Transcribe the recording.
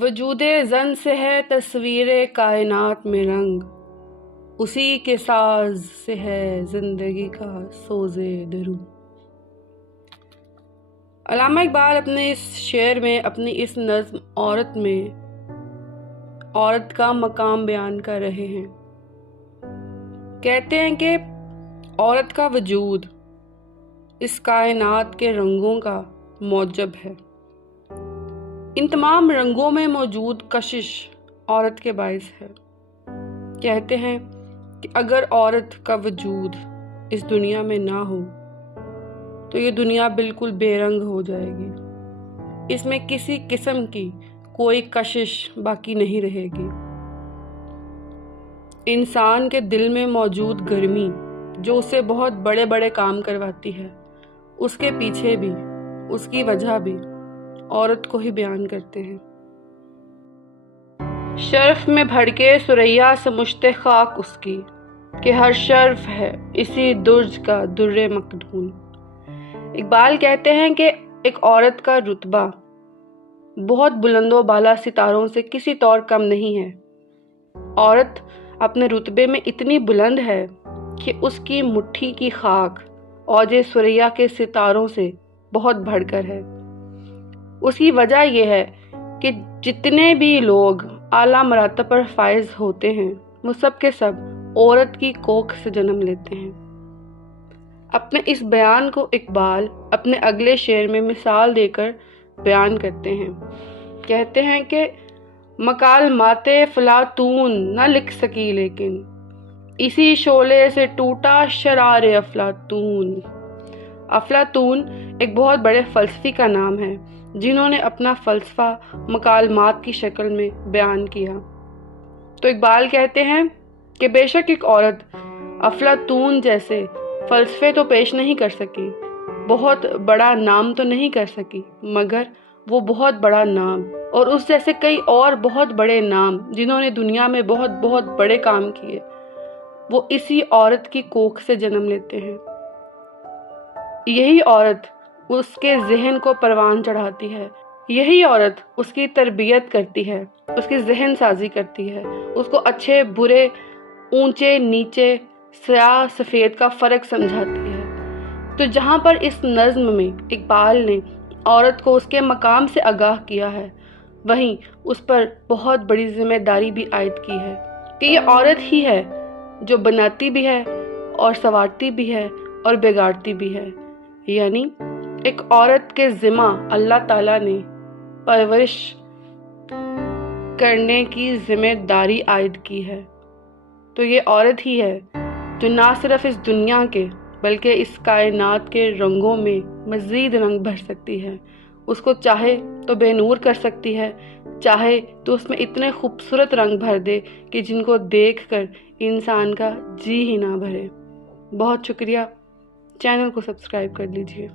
وجود زن سے ہے تصویر کائنات میں رنگ، اسی کے ساز سے ہے زندگی کا سوز دروں۔ علامہ اقبال اپنے اس شعر میں، اپنی اس نظم عورت میں، عورت کا مقام بیان کر رہے ہیں۔ کہتے ہیں کہ عورت کا وجود اس کائنات کے رنگوں کا موجب ہے۔ ان تمام رنگوں میں موجود کشش عورت کے باعث ہے۔ کہتے ہیں کہ اگر عورت کا وجود اس دنیا میں نہ ہو تو یہ دنیا بالکل بے رنگ ہو جائے گی۔ اس میں کسی قسم کی کوئی کشش باقی نہیں رہے گی۔ انسان کے دل میں موجود گرمی جو اسے بہت بڑے بڑے کام کرواتی ہے، اس کے پیچھے بھی، اس کی وجہ بھی عورت کو ہی بیان کرتے ہیں۔ شرف میں بھڑکے ثریا سے مشت خاک اس کی، کہ ہر شرف ہے اسی درج کا در مکنون۔ اقبال کہتے ہیں کہ ایک عورت کا رتبہ بہت بلند و بالا ستاروں سے کسی طور کم نہیں ہے۔ عورت اپنے رتبے میں اتنی بلند ہے کہ اس کی مٹھی کی خاک اوج ثریا کے ستاروں سے بہت بڑھ کر ہے۔ اس کی وجہ یہ ہے کہ جتنے بھی لوگ اعلیٰ مراتب پر فائز ہوتے ہیں وہ سب کے سب عورت کی کوکھ سے جنم لیتے ہیں۔ اپنے اس بیان کو اقبال اپنے اگلے شعر میں مثال دے کر بیان کرتے ہیں۔ کہتے ہیں کہ مکالمات افلاطون نہ لکھ سکی لیکن اسی شعلے سے ٹوٹا شرار افلاطون۔ افلاطون ایک بہت بڑے فلسفی کا نام ہے جنہوں نے اپنا فلسفہ مکالمات کی شکل میں بیان کیا۔ تو اقبال کہتے ہیں کہ بے شک ایک عورت افلاطون جیسے فلسفے تو پیش نہیں کر سکی، بہت بڑا نام تو نہیں کر سکی، مگر وہ بہت بڑا نام اور اس جیسے کئی اور بہت بڑے نام جنہوں نے دنیا میں بہت بہت بڑے کام کیے، وہ اسی عورت کی کوکھ سے جنم لیتے ہیں۔ یہی عورت اس کے ذہن کو پروان چڑھاتی ہے، یہی عورت اس کی تربیت کرتی ہے، اس کی ذہن سازی کرتی ہے، اس کو اچھے برے، اونچے نیچے، سیاہ سفید کا فرق سمجھاتی ہے۔ تو جہاں پر اس نظم میں اقبال نے عورت کو اس کے مقام سے آگاہ کیا ہے، وہیں اس پر بہت بڑی ذمہ داری بھی عائد کی ہے کہ یہ عورت ہی ہے جو بناتی بھی ہے اور سنوارتی بھی ہے اور بگاڑتی بھی ہے۔ یعنی ایک عورت کے ذمہ اللہ تعالیٰ نے پرورش کرنے کی ذمہ داری عائد کی ہے۔ تو یہ عورت ہی ہے جو نہ صرف اس دنیا کے بلکہ اس کائنات کے رنگوں میں مزید رنگ بھر سکتی ہے۔ اس کو چاہے تو بے نور کر سکتی ہے، چاہے تو اس میں اتنے خوبصورت رنگ بھر دے کہ جن کو دیکھ کر انسان کا جی ہی نہ بھرے۔ بہت شکریہ، چینل کو سبسکرائب کر لیجیے۔